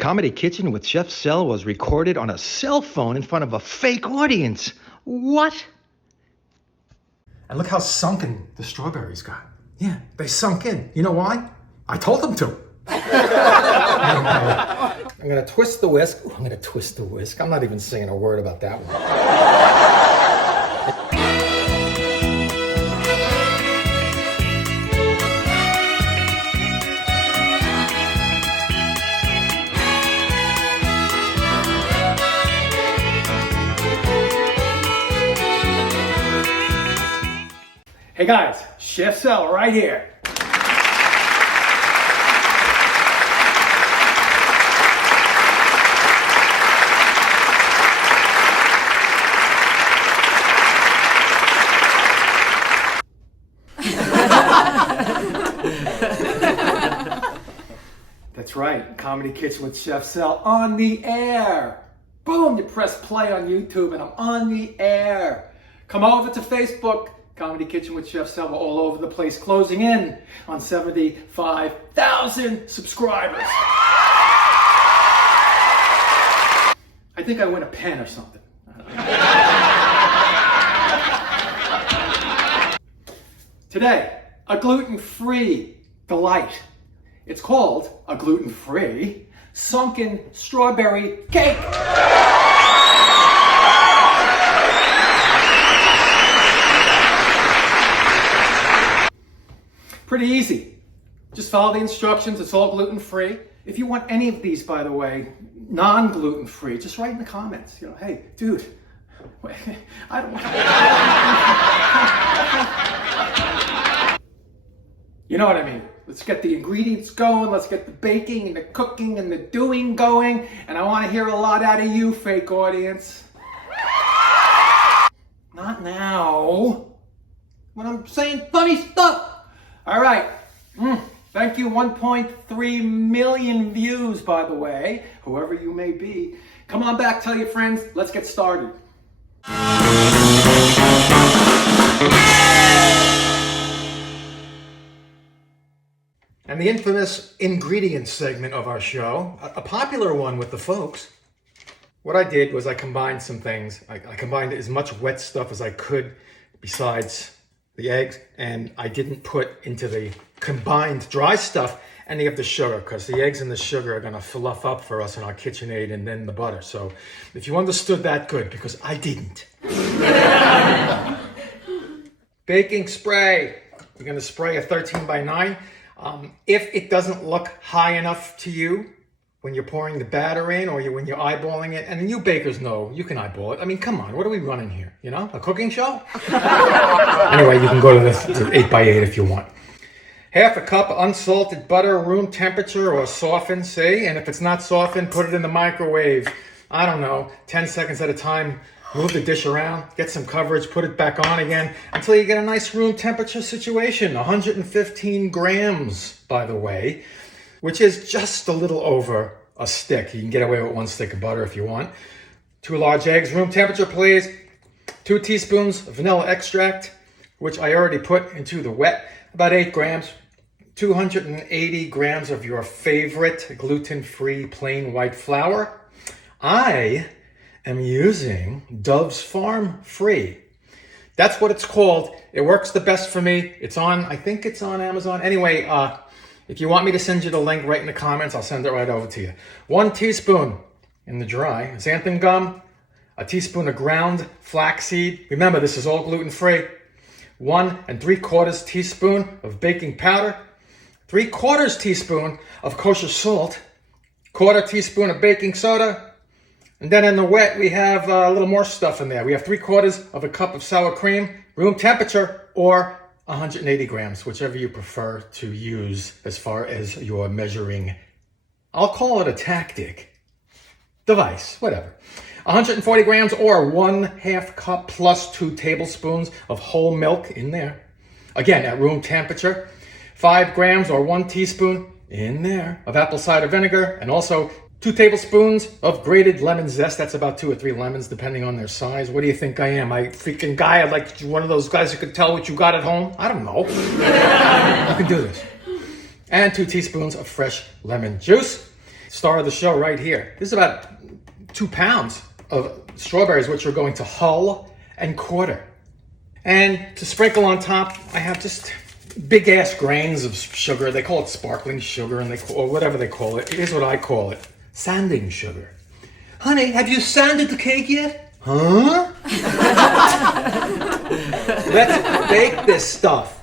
Comedy Kitchen with Chef Sel was recorded on a cell phone in front of a fake audience. What? And look how sunken the strawberries got. Yeah, they sunk in. You know why? I told them to. I'm gonna twist the whisk. Ooh, I'm gonna twist the whisk. I'm not even saying a word about that one. Hey guys, Chef Sel right here. That's right, Comedy Kitchen with Chef Sel on the air. Boom, you press play on YouTube and I'm on the air. Come over to Facebook. Comedy Kitchen with Chef Sel, all over the place, closing in on 75,000 subscribers. I think I win a pen or something. Today, a gluten-free delight. It's called a gluten-free sunken strawberry cake. Pretty easy. Just follow the instructions. It's all gluten-free. If you want any of these, by the way, non-gluten-free, just write in the comments. You know, hey, dude, I don't want. You know what I mean? Let's get the ingredients going. Let's get the baking and the cooking and the doing going. And I want to hear a lot out of you, fake audience. Not now. When I'm saying funny stuff. All right. Thank you, 1.3 million views, by the way, whoever you may be. Come on back, tell your friends. Let's get started. And the infamous ingredients segment of our show, a popular one with the folks. What I did was I combined some things. I combined as much wet stuff as I could besides the eggs, and I didn't put into the combined dry stuff any of the sugar, because the eggs and the sugar are going to fluff up for us in our KitchenAid and then the butter. So if you understood that, good, because I didn't. Baking spray. We're going to spray a 13 by 9. If it doesn't look high enough to you when you're pouring the batter in or when you're eyeballing it, and you bakers know you can eyeball it. I mean, come on, what are we running here? You know, a cooking show? Anyway, you can go to this 8x8 if you want. Half a cup unsalted butter, room temperature or softened, see? And if it's not softened, put it in the microwave. I don't know, 10 seconds at a time. Move the dish around, get some coverage, put it back on again until you get a nice room temperature situation. 115 grams, by the way, which is just a little over a stick. You can get away with 1 stick of butter if you want. 2 large eggs, room temperature please. 2 teaspoons of vanilla extract, which I already put into the wet, about 8 grams. 280 grams of your favorite gluten-free plain white flour. I am using Dove's Farm Free. That's what it's called. It works the best for me. It's on, I think it's on Amazon. Anyway, if you want me to send you the link, write in the comments. I'll send it right over to you. 1 teaspoon in the dry xanthan gum, a teaspoon of ground flaxseed. Remember, this is all gluten-free. 1 3/4 teaspoon of baking powder, 3/4 teaspoon of kosher salt, 1/4 teaspoon of baking soda, and then in the wet we have a little more stuff in there. We have 3/4 of a cup of sour cream, room temperature, or 180 grams, whichever you prefer to use as far as your measuring, I'll call it a tactic, device, whatever. 140 grams or 1/2 cup plus 2 tablespoons of whole milk in there. Again, at room temperature. 5 grams or 1 teaspoon in there of apple cider vinegar, and also 2 tablespoons of grated lemon zest. That's about 2 or 3 lemons, depending on their size. What do you think I am? I freaking guy, I'm like one of those guys who could tell what you got at home? I don't know. You can do this. And 2 teaspoons of fresh lemon juice. Star of the show right here. This is about 2 pounds of strawberries, which we're going to hull and quarter. And to sprinkle on top, I have just big ass grains of sugar. They call it sparkling sugar, and or whatever they call it. Here's what I call it: sanding sugar. Honey, have you sanded the cake yet? Huh? Let's bake this stuff.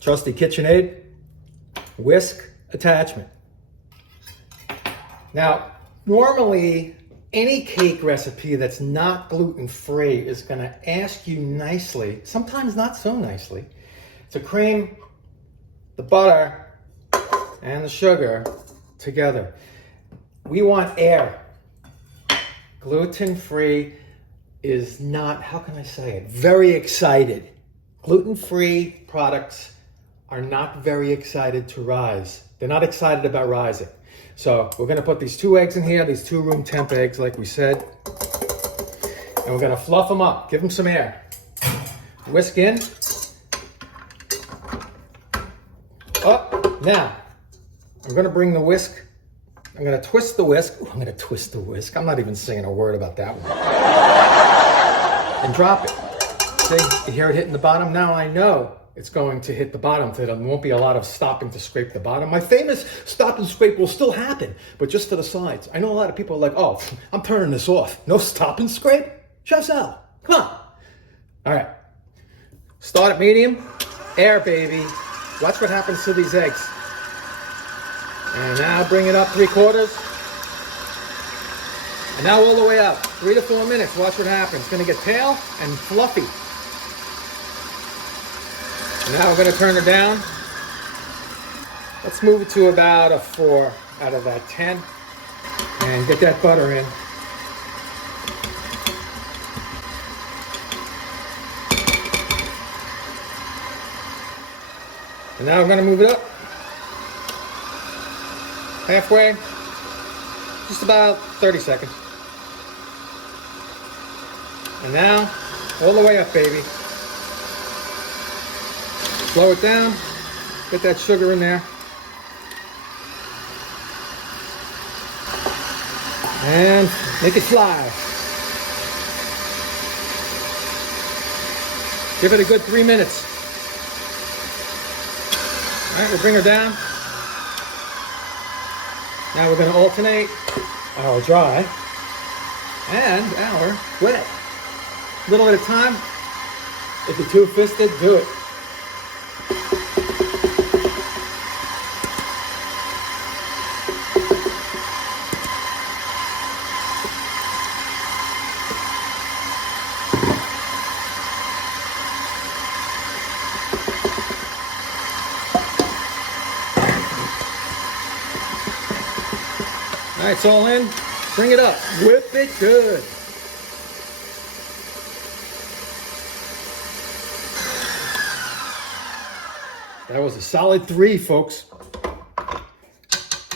Trusty KitchenAid whisk attachment. Now, normally, any cake recipe that's not gluten-free is going to ask you nicely, sometimes not so nicely, to cream the butter and the sugar together. We want air. Gluten-free is not, how can I say it, very excited. Gluten-free products are not very excited to rise. They're not excited about rising. So we're gonna put these 2 eggs in here, these 2 room temp eggs, like we said. And we're gonna fluff them up, give them some air. Whisk in. Up. Now, I'm gonna bring the whisk. I'm gonna twist the whisk. Ooh, I'm gonna twist the whisk. I'm not even saying a word about that one. And drop it. See, you hear it hitting the bottom? Now I know it's going to hit the bottom, so there won't be a lot of stopping to scrape the bottom. My famous stop and scrape will still happen, but just to the sides. I know a lot of people are like, oh, I'm turning this off. No stop and scrape? Chef Sal, come on. All right, start at medium, air, baby. Watch what happens to these eggs. And now bring it up 3/4. And now all the way up, 3 to 4 minutes. Watch what happens. It's gonna get pale and fluffy. Now we're going to turn her down. Let's move it to about a 4 out of that 10. And get that butter in. And now we're going to move it up. Halfway. Just about 30 seconds. And now, all the way up, baby. Slow it down, get that sugar in there. And make it fly. Give it a good 3 minutes. All right, we'll bring her down. Now we're going to alternate our dry and our wet. A little at a time. If you're two-fisted, do it. All right, it's all in. Bring it up. Whip it good. That was a solid 3, folks.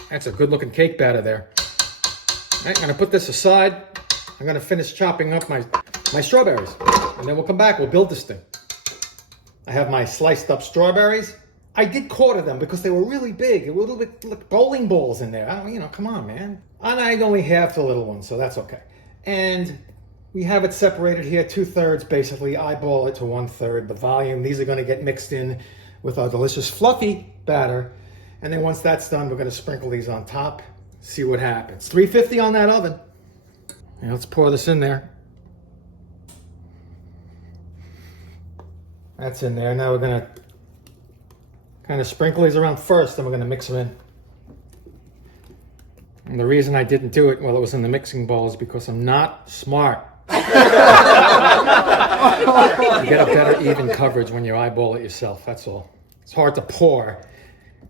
That's a good looking cake batter there. All right, I'm gonna put this aside. I'm gonna finish chopping up my strawberries. And then we'll come back, we'll build this thing. I have my sliced up strawberries. I did quarter them because they were really big. They were a little bit like bowling balls in there. Come on, man. And I only half the little ones, so that's okay. And we have it separated here, 2/3 basically. Eyeball it to 1/3. The volume, these are gonna get mixed in with our delicious fluffy batter. And then once that's done, we're gonna sprinkle these on top, see what happens. 350 on that oven. And let's pour this in there. That's in there. Now we're gonna kind of sprinkle these around first, then we're gonna mix them in. And the reason I didn't do it while it was in the mixing bowl is because I'm not smart. You get a better even coverage when you eyeball it yourself, that's all. It's hard to pour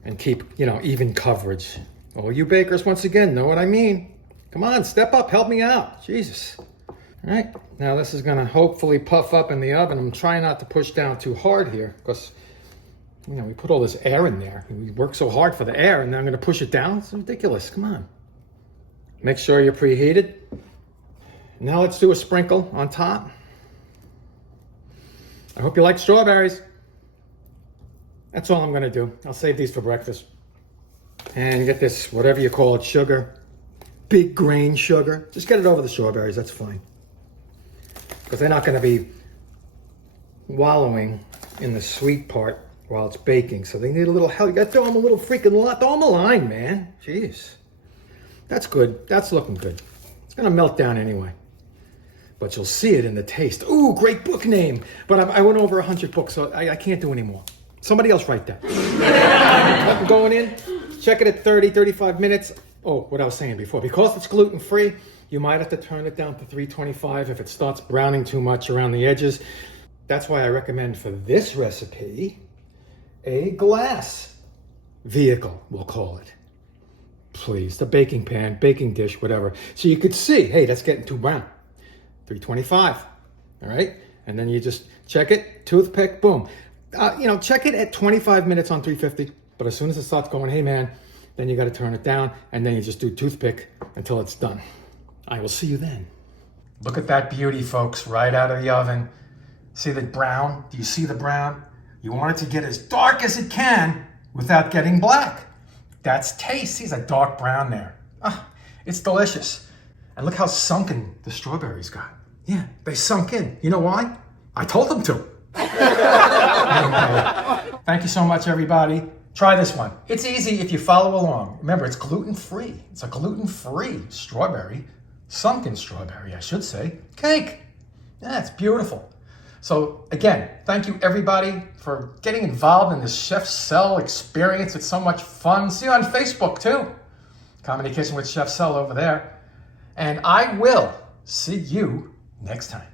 and keep, even coverage. Well, you bakers, once again, know what I mean. Come on, step up, help me out. Jesus. All right, now this is gonna hopefully puff up in the oven. I'm trying not to push down too hard here because, we put all this air in there. We work so hard for the air and then I'm gonna push it down. It's ridiculous, come on. Make sure you're preheated. Now let's do a sprinkle on top. I hope you like strawberries. That's all I'm gonna do. I'll save these for breakfast. And get this, whatever you call it, sugar. Big grain sugar. Just get it over the strawberries, that's fine. Because they're not going to be wallowing in the sweet part while it's baking. So they need a little help. You got to throw them a little freaking lot. Throw them a line, man. Jeez. That's good. That's looking good. It's going to melt down anyway. But you'll see it in the taste. Ooh, great book name. But I went over 100 books, so I can't do any more. Somebody else write that. I'm going in. Check it at 30, 35 minutes. Oh, what I was saying before. Because it's gluten-free, you might have to turn it down to 325 if it starts browning too much around the edges. That's why I recommend for this recipe, a glass vehicle, we'll call it. Please, the baking pan, baking dish, whatever. So you could see, hey, that's getting too brown. 325, all right? And then you just check it, toothpick, boom. Check it at 25 minutes on 350, but as soon as it starts going, hey man, then you got to turn it down, and then you just do toothpick until it's done. I will see you then. Look at that beauty, folks, right out of the oven. See the brown? Do you see the brown? You want it to get as dark as it can without getting black. That's taste. See, it's a dark brown there. Ah, it's delicious. And look how sunken the strawberries got. Yeah, they sunk in. You know why? I told them to. Anyway, thank you so much, everybody. Try this one. It's easy if you follow along. Remember, it's gluten-free. It's a gluten-free strawberry, sunken strawberry, I should say, cake. Yeah, it's beautiful. So again, thank you everybody for getting involved in this Chef Cell experience. It's so much fun. See you on Facebook too. Comedy Kitchen with Chef Cell over there. And I will see you next time.